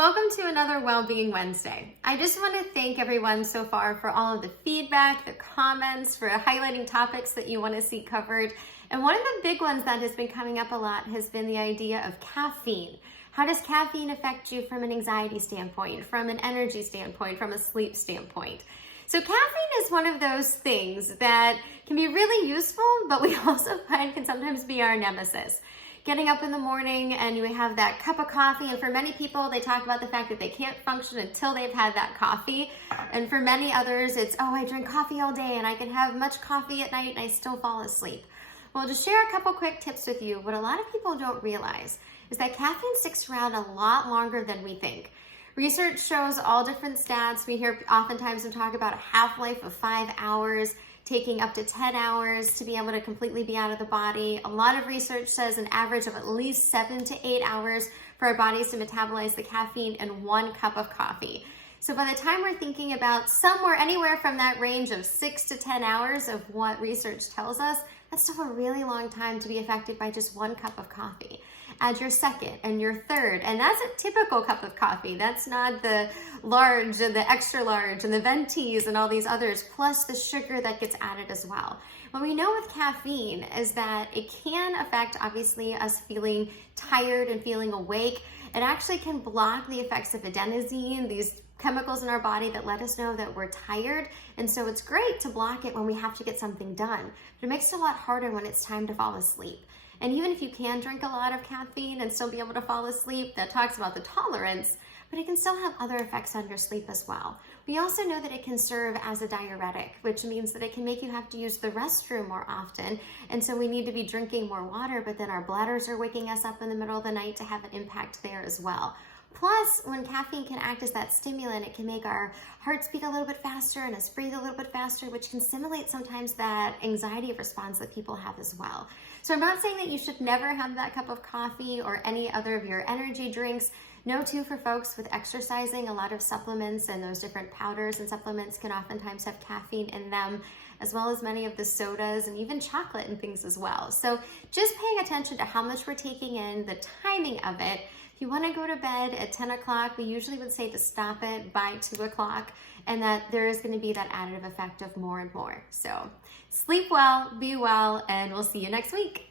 Welcome to another Wellbeing Wednesday. I just want to thank everyone so far for all of the feedback, the comments, for highlighting topics that you want to see covered. And one of the big ones that has been coming up a lot has been the idea of caffeine. How does caffeine affect you from an anxiety standpoint, from an energy standpoint, from a sleep standpoint? So caffeine is one of those things that can be really useful, but we also find can sometimes be our nemesis. Getting up in the morning and you have that cup of coffee, and for many people, they talk about the fact that they can't function until they've had that coffee. And for many others, it's, oh, I drink coffee all day and I can have much coffee at night and I still fall asleep. Well, to share a couple quick tips with you, what a lot of people don't realize is that caffeine sticks around a lot longer than we think. Research shows all different stats. We hear oftentimes them talk about a half-life of 5 hours, taking up to 10 hours to be able to completely be out of the body. A lot of research says an average of at least 7 to 8 hours for our bodies to metabolize the caffeine in 1 cup of coffee. So by the time we're thinking about somewhere, anywhere from that range of 6 to 10 hours of what research tells us, that's still a really long time to be affected by just 1 cup of coffee. Add your second and your third, and that's a typical cup of coffee. That's not the large and the extra large and the ventis and all these others, plus the sugar that gets added as well. What we know with caffeine is that it can affect, obviously, us feeling tired and feeling awake. It actually can block the effects of adenosine, these chemicals in our body that let us know that we're tired. And so it's great to block it when we have to get something done, but it makes it a lot harder when it's time to fall asleep. And even if you can drink a lot of caffeine and still be able to fall asleep, that talks about the tolerance, but it can still have other effects on your sleep as well. We also know that it can serve as a diuretic, which means that it can make you have to use the restroom more often. And so we need to be drinking more water, but then our bladders are waking us up in the middle of the night to have an impact there as well. Plus, when caffeine can act as that stimulant, it can make our hearts beat a little bit faster and us breathe a little bit faster, which can simulate sometimes that anxiety response that people have as well. So I'm not saying that you should never have that cup of coffee or any other of your energy drinks. No, too, for folks with exercising, a lot of supplements and those different powders and supplements can oftentimes have caffeine in them, as well as many of the sodas and even chocolate and things as well. So just paying attention to how much we're taking in, the timing of it. If you want to go to bed at 10 o'clock, we usually would say to stop it by 2 o'clock, and that there is going to be that additive effect of more and more. So sleep well, be well, and we'll see you next week.